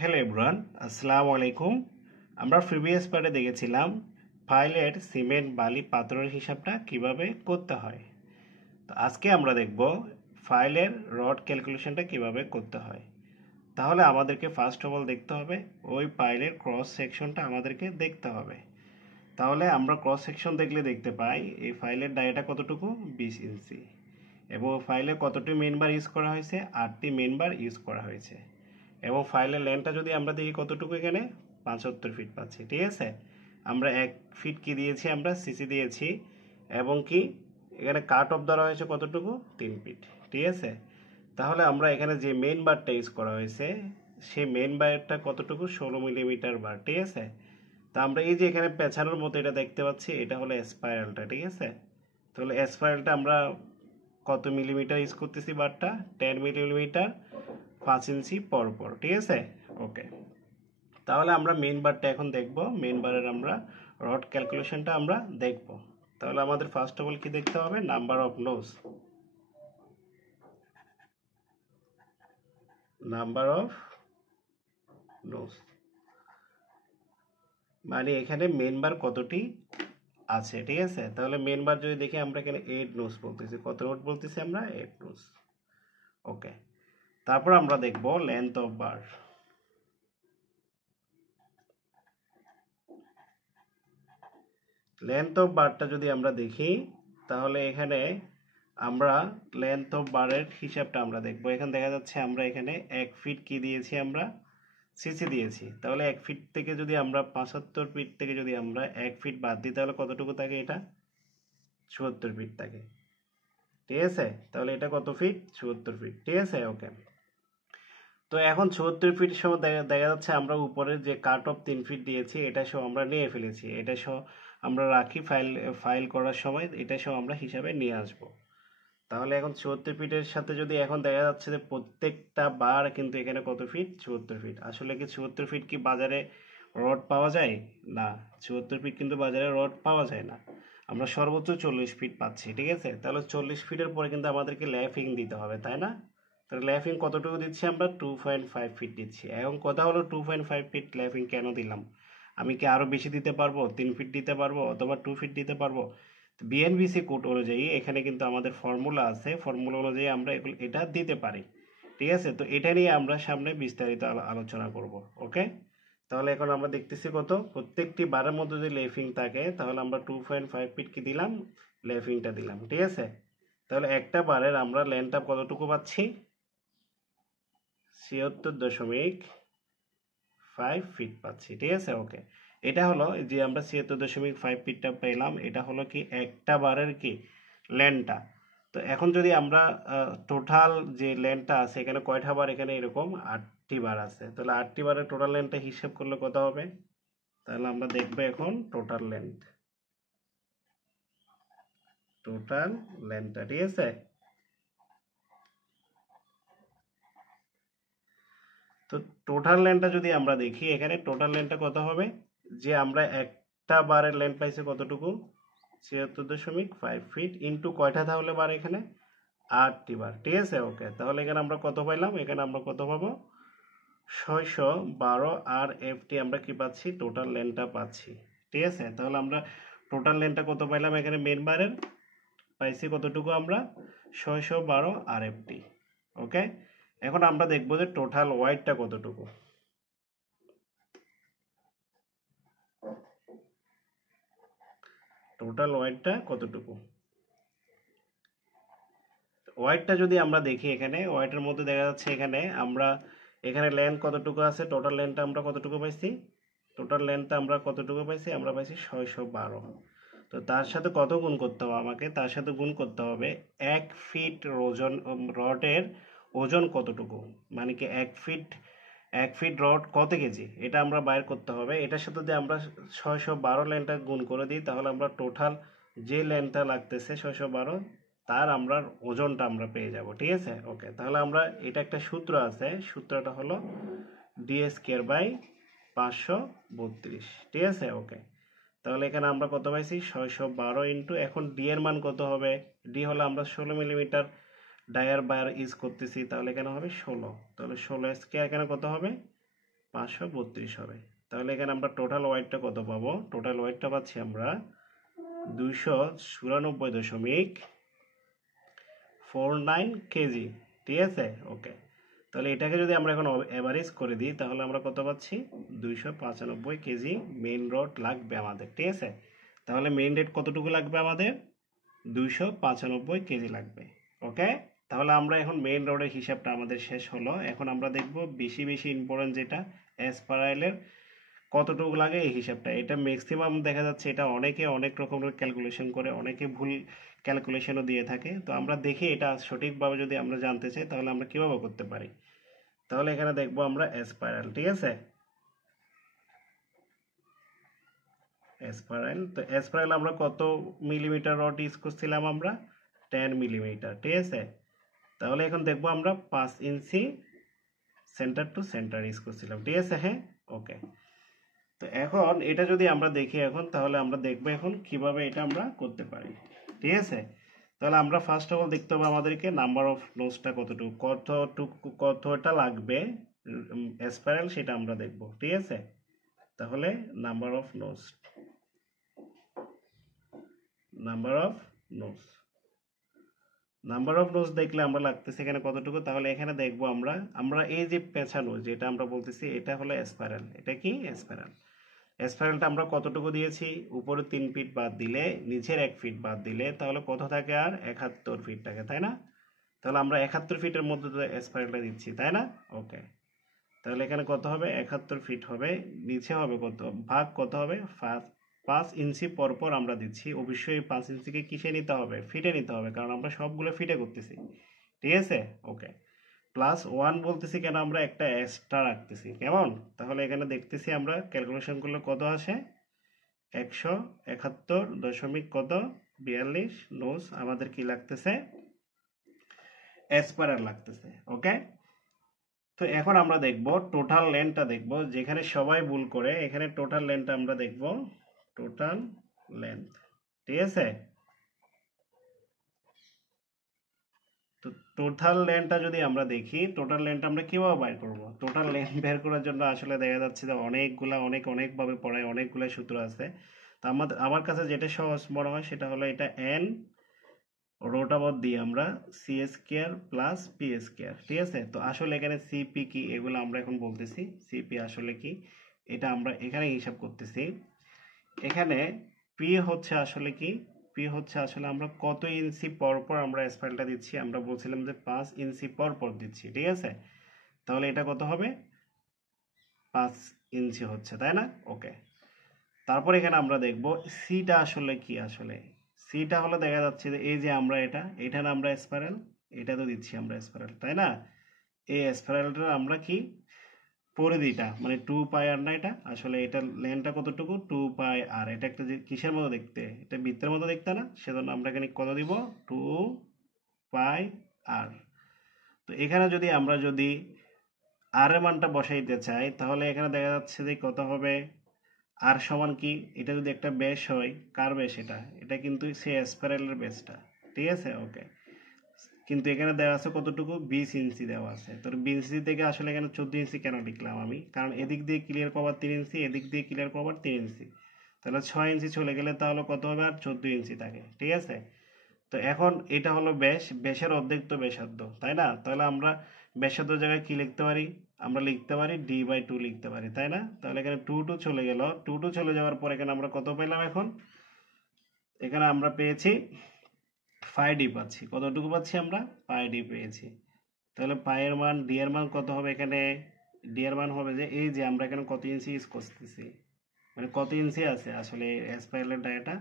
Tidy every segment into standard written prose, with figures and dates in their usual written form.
Hello everyone, আসসালামু আলাইকুম। আমরা প্রিভিয়াস পার্টে দেখেছিলাম ফাইলের সিমেন্ট বালি পাথরের হিসাবটা কিভাবে করতে হয়। তো আজকে আমরা দেখব ফাইলের রড ক্যালকুলেশনটা কিভাবে করতে হয়। তাহলে আমাদেরকে ফার্স্ট অফ অল দেখতে হবে ওই ফাইলের ক্রস সেকশনটা আমাদেরকে দেখতে হবে। তাহলে আমরা ক্রস সেকশন দেখলে দেখতে পাই এই ফাইলের ডায়াটা কতটুকু 20 ইঞ্চি এবং ফাইলে কতটি মেনবার ইউজ করা হয়েছে 8টি মেনবার ইউজ করা হয়েছে এবং ফাইলের লেন্থটা যদি আমরা দেখি কতটুকু এখানে 75 ফিট পাচ্ছি। ঠিক আছে, আমরা 1 ফিট কি দিয়েছি, আমরা সিসি দিয়েছি এবং কি এখানে কাট অফ ধরা হয়েছে কতটুকু 3 ফিট। ঠিক আছে, তাহলে আমরা এখানে যে মেইন বারটা ইউজ করা হয়েছে সেই মেইন বারটা কতটুকু 16 মিলিমিটার বার। ঠিক আছে, তা আমরা এই যে এখানে পেছানোর মতো এটা দেখতে পাচ্ছি, এটা হলো স্পাইরালটা। ঠিক আছে, তাহলে স্পাইরালটা আমরা কত মিলিমিটার ইউজ করতেছি বারটা 10 মিলিমিটার 5 ইঞ্চি পর পর। ঠিক আছে, ওকে। তাহলে আমরা মেইন বারটা এখন দেখব, মেইন বারের আমরা রড ক্যালকুলেশনটা আমরা দেখব। তাহলে আমাদের ফার্স্ট অফ অল কি দেখতে হবে, number of nodes, number of nodes মানে এখানে মেইন বার কতটি আছে। ঠিক আছে, তাহলে মেইন বার যদি দেখি আমরা এখানে 8 নোজ বলতেছি। কত নোট বলতেছি আমরা 8 নোজ। ওকে, তারপর আমরা দেখব length of bar. Length of বারটা যদি আমরা দেখি তাহলে এখানে আমরা লেন্থ অফ বারের হিসাবটা আমরা দেখব। এখানে দেখা যাচ্ছে আমরা এখানে 1 ফিট কি দিয়েছি, আমরা সিসি দিয়েছি। তাহলে 1 ফিট থেকে যদি আমরা 75 ফিট থেকে যদি আমরা 1 ফিট বাদ দিই তাহলে কতটুকু থাকে, এটা 74 ফিট থাকে। ঠিক আছে, তাহলে এটা কত ফিট, 74 ফিট। ঠিক আছে, ওকে। তো এখন 74 ফিট সহ দেখা যাচ্ছে আমরা উপরের যে কাট অফ 3 ফিট দিয়েছি এটা সহ আমরা নিয়ে ফেলেছি। এটা সহ আমরা রাখি ফাইল করার সময়, এটা সহ আমরা হিসাবে নিয়ে আসব। তাহলে এখন 74 ফিটের সাথে যদি এখন দেখা যাচ্ছে যে প্রত্যেকটা বার কিন্তু এখানে কত ফিট, 74 ফিট। আসলে কি 74 ফিট কি বাজারে রড পাওয়া যায়? না, 74 ফিট কিন্তু বাজারে রড পাওয়া যায় না। আমরা সর্বোচ্চ 40 ফিট পাচ্ছি। ঠিক আছে, তাহলে 40 ফিটের পরে কিন্তু আমাদেরকে ল্যাফিং দিতে হবে, তাই না? তাহলে ল্যাফিং কতটুকু দিচ্ছি আমরা, 2.5 ফিট দিচ্ছি। এখন কথা হলো 2.5 ফিট ল্যাফিং কেন দিলাম? আমি কি আরো বেশি দিতে পারবো, 3 ফিট দিতে পারবো অথবা 2 ফিট দিতে পারবো? বিএনবিসি কোড অনুযায়ী এখানে কিন্তু আমাদের ফর্মুলা আছে, ফর্মুলা অনুযায়ী আমরা এটা দিতে পারি। ঠিক আছে, তো এটা নিয়ে আমরা সামনে বিস্তারিত আলোচনা করব। ওকে, তাহলে এখন আমরা দেখতেছি কত, প্রত্যেকটি বারের মধ্যে যদি লেফিং থাকে তাহলে আমরা 2.5 ফিট কি দিলাম, লেফিংটা দিলাম। ঠিক আছে, তাহলে একটা বারের আমরা লেন্থটা কতটুকু পাচ্ছি, 76.5 ফিট পাচ্ছি। ঠিক আছে, ওকে। এটা হলো যে আমরা 76.5 ফিটটা পেলাম, এটা হলো কি একটা বারের কি লেন্থটা। তো এখন যদি আমরা টোটাল যে লেন্থটা আছে এখানে কয়টা বার, এখানে এরকম 8টি বার আছে। তাহলে 8টি বারের টোটাল লেন্থটা হিসাব করলে কত হবে, তাহলে আমরা দেখবো এখন টোটাল লেন্থটা। ঠিক আছে, তো টোটাল লেন্থটা যদি আমরা দেখি এখানে টোটাল লেন্থটা কত হবে, যে আমরা একটা বারের লেন্থ পাইছি কতটুকু, 76.5 ফিট ইন্টু কয়টা তাহলে বার, এখানে 8টি বার। ঠিক আছে, ওকে। তাহলে এখানে আমরা কত পাইলাম, এখানে আমরা কত পাবো, 612 আর এফটি আমরা কি পাচ্ছি, টোটাল লেন্থটা পাচ্ছি। ঠিক আছে, তাহলে আমরা টোটাল লেন্থটা কত পাইলাম, এখানে মেন বারের পাইছি কতটুকু আমরা, 612 আর এফটি। ওকে, এখন আমরা দেখবো যে টোটাল ওয়াইডটা কতটুকু। টোটাল ওয়াইডটা কতটুকু, ওয়াইডটা যদি আমরা দেখি এখানে ওয়াইডের মধ্যে দেখা যাচ্ছে এখানে আমরা এখানে লেন্থ কতটুকু আছে, টোটাল লেন্থটা আমরা কতটুকু পাইছি, টোটাল লেন্থটা আমরা কতটুকু পাইছি, আমরা পাইছি 612। তো তার সাথে কত গুণ করতে হবে আমাকে, তার সাথে গুণ করতে হবে 1 ফিট ওজন, রডের ওজন কতটুকু, মানে কি 1 ফিট রড কত কেজি, এটা আমরা বাইর করতে হবে। এটার সাথে যদি আমরা 612 লেন্থটা গুণ করে দিই তাহলে আমরা টোটাল যে লেন্থটা লাগতেছে 612 তার আমরা ওজনটা আমরা পেয়ে যাব। ঠিক আছে, ওকে। তাহলে আমরা এটা একটা সূত্র আছে, সূত্রটা হলো d² / 532। ঠিক আছে, ওকে। তাহলে এখানে আমরা কত পাইছি, 612 ইন্টু, এখন ডি এর মান কত হবে, ডি হলো আমরা 16 মিলিমিটার ডায়ার বায়ার ইউজ করতেছি, তাহলে এখানে হবে 16। তাহলে 16 স্কয়ার এখানে কত হবে, 532 হবে। তাহলে এখানে আমরা টোটাল ওয়েটটা কত পাবো? টোটাল ওয়েটটা পাচ্ছি আমরা 294.49 কেজি। ঠিক আছে, ওকে। তাহলে এটাকে যদি আমরা এখন এভারেজ করে দিই তাহলে আমরা কত পাচ্ছি? 295 কেজি মেইন রড লাগবে আমাদের। ঠিক আছে, তাহলে মেইন রড কতটুকু লাগবে আমাদের? 295 কেজি লাগবে। ওকে, তাহলে আমরা এখন মেইন রোডের হিসাবটা আমাদের শেষ হলো। এখন আমরা দেখব বেশি বেশি ইম্পর্টেন্ট যেটা স্পাইরালের কতটুকু লাগে এই হিসাবটা। এটা ম্যাক্সিমাম দেখা যাচ্ছে এটা অনেকে অনেক রকমের ক্যালকুলেশন করে, অনেকে ভুল ক্যালকুলেশনও দিয়ে থাকে। তো আমরা দেখি এটা সঠিকভাবে যদি আমরা জানতে চাই তাহলে আমরা কিভাবে করতে পারি। তাহলে এখানে দেখবো আমরা স্পাইরাল। ঠিক আছে, স্পাইরাল। তো স্পাইরাল আমরা কত মিলিমিটার রড ইউজ করছিলাম? আমরা 10 মিলিমিটার। ঠিক আছে, তাহলে এখন দেখবো আমরা 5 ইঞ্চি সেন্টার টু সেন্টার ইউজ করছিলাম। ঠিক আছে, হ্যাঁ, ওকে। তো এখন এটা যদি আমরা দেখি এখন, তাহলে আমরা দেখবো এখন কিভাবে এটা আমরা করতে পারি। ঠিক আছে, তাহলে আমরা ফার্স্ট অফ অল দেখতে হবে আমাদেরকে নাম্বার অফ নোজটা কতটা লাগবে স্পাইরাল, সেটা আমরা দেখব। ঠিক আছে, তাহলে number of nodes number of nodes দেখলে আমরা লাগতেছে এখানে কতটুকু। তাহলে এখানে দেখবো আমরা এই যে পেঁচানো যেটা আমরা বলতেছি এটা হলো স্পাইরাল। এটা কি স্পাইরাল? স্পাইরালটা আমরা কতটুকু দিয়েছি? উপরে 3 ফিট বাদ দিলে নিচের 1 ফিট বাদ দিলে তাহলে কত থাকে? আর 71 ফিট থাকে, তাই না? তাহলে আমরা 71 ফিটের মধ্যে তো স্পাইরালটা দিচ্ছি, তাই না? ওকে, তাহলে এখানে কত হবে? 71 ফিট হবে। নিচে হবে কত? ভাগ কত হবে? 5 ইঞ্চি পর পর আমরা দিচ্ছি। অবশ্যই 5 ইঞ্চিকে কিসে নিতে হবে? ফিটে নিতে হবে, কারণ আমরা সবগুলো ফিটে করতেছি। ঠিক আছে, ওকে। +1 বলতেছি কেন? আমরা একটা এক্সট্রা রাখতেছি, কেমন? তাহলে এখানে দেখতেছি আমরা ক্যালকুলেশন করলে কত আসে? 171 দশমিক কত 42 নোজ আমাদের কি লাগতেছে? স্পাইরাল লাগতেছে। ওকে, তো এখন আমরা দেখব টোটাল লেন্থটা দেখব, যেখানে সবাই ভুল করে। এখানে টোটাল লেন্থটা আমরা দেখব, টোটাল লেন্থ। ঠিক আছে, তো টোটাল লেন্থটা যদি আমরা দেখি, টোটাল লেন্থটা আমরা কিভাবে বের করব? টোটাল লেন্থ বের করার জন্য আসলে দেখা যাচ্ছে যে অনেকভাবে পড়ায়, অনেকগুলা সূত্র আছে। তো আমার কাছে যেটা সহজ মনে হয় সেটা হলো এটা n রোট ওভার দিয়ে আমরা c square plus p square. ঠিক আছে, তো আসলে এখানে সিপি কি এগুলো আমরা এখন বলতেছি। সিপি আসলে কি এটা আমরা এখানে হিসাব করতেছি। এখানে পি হচ্ছে আসলে কি? পি হচ্ছে আসলে আমরা কত ইঞ্চি পর পর আমরা স্পাইরালটা দিচ্ছি। আমরা বলছিলাম যে 5 ইঞ্চি পর পর দিচ্ছি। ঠিক আছে, তাহলে এটা কত হবে? 5 ইঞ্চি হচ্ছে, তাই না? ওকে, তারপর এখানে আমরা দেখব সিটা আসলে কি। আসলে সিটা হলো দেখা যাচ্ছে যে এই যে আমরা এটা না আমরা স্পাইরাল, এটা তো দিচ্ছি আমরা স্পাইরাল, তাই না? এই স্পাইরালটা আমরা কি পরিধিটা মানে 2 পাই আর না, এটা আসলে এটা লেন্থটা কতটুকু? 2 পাই আর। এটা একটা যে কিসের মতো দেখতে? এটা বৃত্তের মতো দেখতে না, সেজন্য আমরা এখানে কত দিব? 2 পাই আর। তো এখানে আমরা যদি আর এর মানটা বসাইতে চাই তাহলে এখানে দেখা যাচ্ছে যে কত হবে? আর সমান কি? এটা যদি একটা ব্যাস হয়, কার ব্যাস এটা? এটা কিন্তু সে স্পাইরালের ব্যাসটা। ঠিক আছে, ওকে। কিন্তু এখানে দেওয়া আছে কতটুকু? 20 ইঞ্চি দেওয়া আছে। তো 20 ইঞ্চি থেকে আসলে এখানে 14 ইঞ্চি কেন লিখলাম আমি? কারণ এদিক দিয়ে ক্লিয়ার কভার 3 ইঞ্চি, এদিক দিয়ে ক্লিয়ার কভার 3 ইঞ্চি। তাহলে 6 ইঞ্চি চলে গেলে তাহলে কত হবে? আর 14 ইঞ্চি থাকে। ঠিক আছে, তো এখন এটা হলো ব্যাস, ব্যাসের অর্ধেক তো ব্যাসার্ধ, তাই না? তাহলে আমরা ব্যাসার্ধ জায়গায় কি লিখতে পারি? আমরা লিখতে পারি d/2 লিখতে পারি, তাই না? তাহলে এখানে 2 চলে গেল। 2 চলে যাওয়ার পর এখানে আমরা কত পেলাম? এখন এখানে আমরা পেয়েছি 5d পাচ্ছি। কতটুকু পাচ্ছি আমরা? 5d পেয়েছি। তাহলে পায়ের মান, ডি এর মান কত হবে? এখানে ডি এর মান হবে যে এই যে আমরা এখানে কত ইঞ্চি ইউজ করতেছি, মানে কত ইঞ্চি আছে আসলে স্পাইরালের ডায়াটা?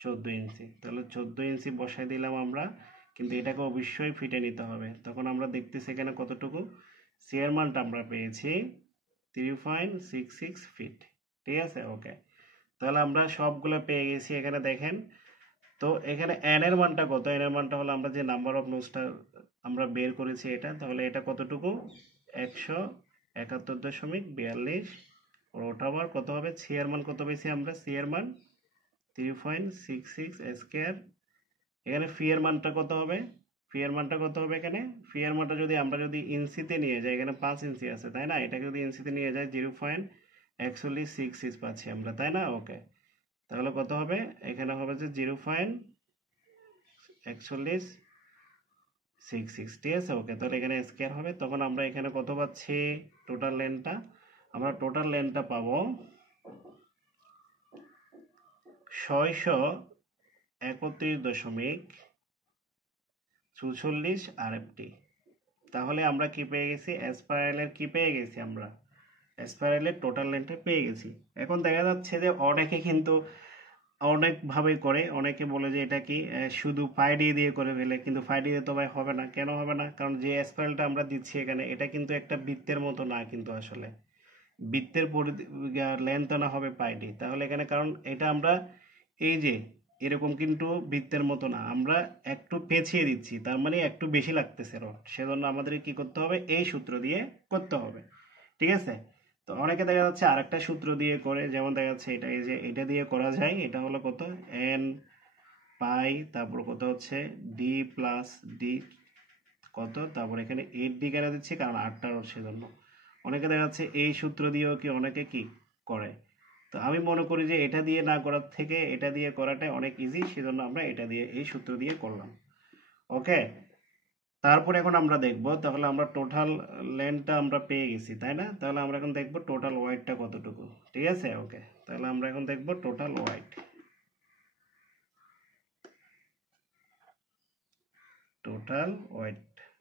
14 ইঞ্চি। তাহলে 14 ইঞ্চি বসাই দিলাম আমরা, কিন্তু এটাকে অবশ্যই ফিটে নিতে হবে। তখন আমরা দেখতেছি এখানে কতটুকু সি এর মানটা আমরা পেয়েছি 3.66 ফিট। ঠিক আছে, ওকে। তাহলে আমরা সবগুলো পেয়ে গেছি। এখানে দেখেন, তো এখানে এন এর মানটা কত? এন এর মানটা হলো আমরা যে নাম্বার অফ নোজটা আমরা বের করেছি এটা, তাহলে এটা কতটুকু? 171.42 রোট ওভার কত হবে? সি এর মান কত পেয়েছি আমরা? সি এর মান 3.66 স্কয়ার। এখানে ফি এর মানটা কত হবে? ফি এর মানটা কত হবে এখানে? ফি এর মানটা আমরা যদি ইঞ্চিতে নিয়ে যাই, এখানে 5 ইঞ্চি আছে তাই না, এটাকে যদি ইঞ্চিতে নিয়ে যাই 0.4166 পাচ্ছি আমরা তাই না। ওকে, তাহলে কত হবে এখানে হবে যে 0.4166, ঠিক আছে। ওকে, তাহলে এখানে স্কয়ার হবে, তখন আমরা এখানে কত পাচ্ছি টোটাল লেন্থটা, আমরা টোটাল লেন্থটা পাবো 631.44 আরএফটি। তাহলে আমরা কি পেয়ে গেছি, স্পাইরালের কি পেয়ে গেছি, আমরা স্পাইরালের টোটাল লেন্থটা পেয়ে গেছি। এখন দেখা যাচ্ছে যে অনেকে কিন্তু অনেকভাবে করে, অনেকে বলে যে এটা কি শুধু পাই দিয়ে করে ফেলে, কিন্তু পাই দিয়ে তো ভাই হবে না। কেন হবে না? কারণ যে স্পাইরালটা আমরা দিচ্ছি এখানে, এটা কিন্তু একটা বৃত্তের মতো না, কিন্তু আসলে বৃত্তের লেন্থ না হবে পাইডি। তাহলে এখানে কারণ এটা আমরা এই যে এরকম কিন্তু বৃত্তের মতো না, আমরা একটু পেঁচিয়ে দিচ্ছি, তার মানে একটু বেশি লাগতেছে রড, সেজন্য আমাদের কি করতে হবে, এই সূত্র দিয়ে করতে হবে, ঠিক আছে। তো অনেকে দেখা যাচ্ছে আরেকটা সূত্র দিয়ে করে, যেমন দেখা যাচ্ছে এটা, এই যে এটা দিয়ে করা যায়, এটা হলো কত এন পাই, তারপর কত হচ্ছে ডি প্লাস ডি কত, তারপর এখানে 8 ডি কেন দিচ্ছি, কারণ 8টা রড, সেজন্য অনেকে দেখা যাচ্ছে এই সূত্র দিয়েও কি অনেকে কি করে। তো আমি মনে করি যে এটা দিয়ে না করার থেকে এটা দিয়ে করাটাই অনেক ইজি, সেজন্য আমরা এটা দিয়ে এই সূত্র দিয়ে করলাম। ওকে, তারপর এখন আমরা দেখব, তাহলে আমরা টোটাল লেন্থটা আমরা পেয়ে গেছি তাই না। তাহলে আমরা এখন দেখব টোটাল ওয়াইডটা কতটুকু, ঠিক আছে। ওকে, তাহলে আমরা এখন দেখব টোটাল ওয়াইড,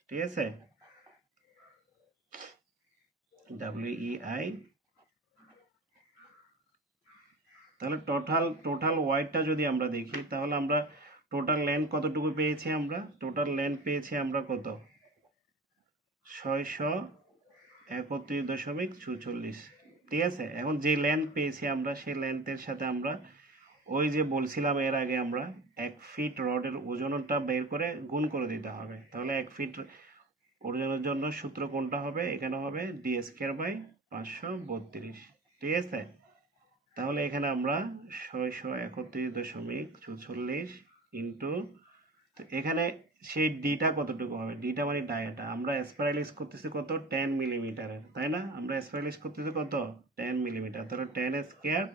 ঠিক আছে, WEI। তাহলে টোটাল ওয়াইডটা যদি আমরা দেখি, তাহলে আমরা টোটাল লেন্থ কতটুকু পেয়েছি, আমরা টোটাল লেন্থ পেয়েছি আমরা কত 631.46, ঠিক আছে। এখন যে লেন্থ পেয়েছি আমরা, সেই লেন্থের সাথে আমরা ওই যে বলছিলাম এর আগে, আমরা 1 ফিট রডের ওজনটা বের করে গুণ করে দিতে হবে। তাহলে 1 ফিট ওজনের জন্য সূত্র কোনটা হবে, এখানে হবে d²/532, ঠিক আছে। তাহলে এখানে আমরা 631.46 ইন্টু, এখানে সেই ডিটা কতটুকু হবে, ডিটা মানে ডায়াটা, আমরা স্পাইরালাইজ করতেছি কত 10 মিলিমিটারের তাই না, আমরা স্পাইরালাইজ করতেছি কত 10 মিলিমিটার, তাহলে 10 স্কয়ার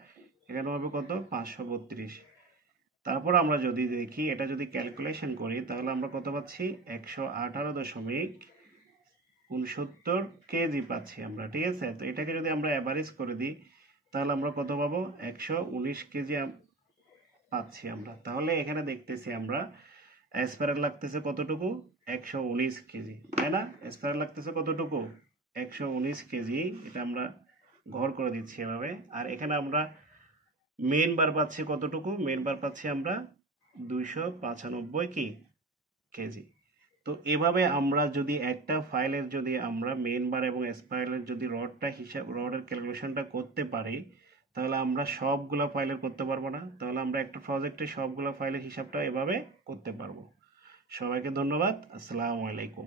এখানে হবে কত 532। তারপর আমরা যদি দেখি, এটা যদি ক্যালকুলেশন করি, তাহলে আমরা কত পাচ্ছি 118.69 কেজি পাচ্ছি আমরা, ঠিক আছে। তো এটাকে যদি আমরা অ্যাভারেজ করে দিই, তাহলে আমরা কত পাবো 119 কেজি পাচ্ছি আমরা। তাহলে এখানে দেখতেছি আমরা স্পাইরাল লাগতেছে কতটুকু 119 কেজি তাই না, স্পাইরাল লাগতেছে কতটুকু 119 কেজি, এটা আমরা ঘর করে দিচ্ছি এভাবে। আর এখানে আমরা মেইন বার পাচ্ছি কতটুকু, মেইন বার পাচ্ছি আমরা 295 কেজি। তো এভাবে আমরা যদি একটা ফাইলের যদি আমরা মেইন বার এবং স্পাইরালের যদি রডের ক্যালকুলেশনটা করতে পারি, তাহলে আমরা সবগুলা ফাইলের করতে পারবো না, তাহলে আমরা একটা প্রজেক্টে সবগুলা ফাইলের হিসাবটা এভাবে করতে পারবো। সবাইকে ধন্যবাদ, আসসালামু আলাইকুম।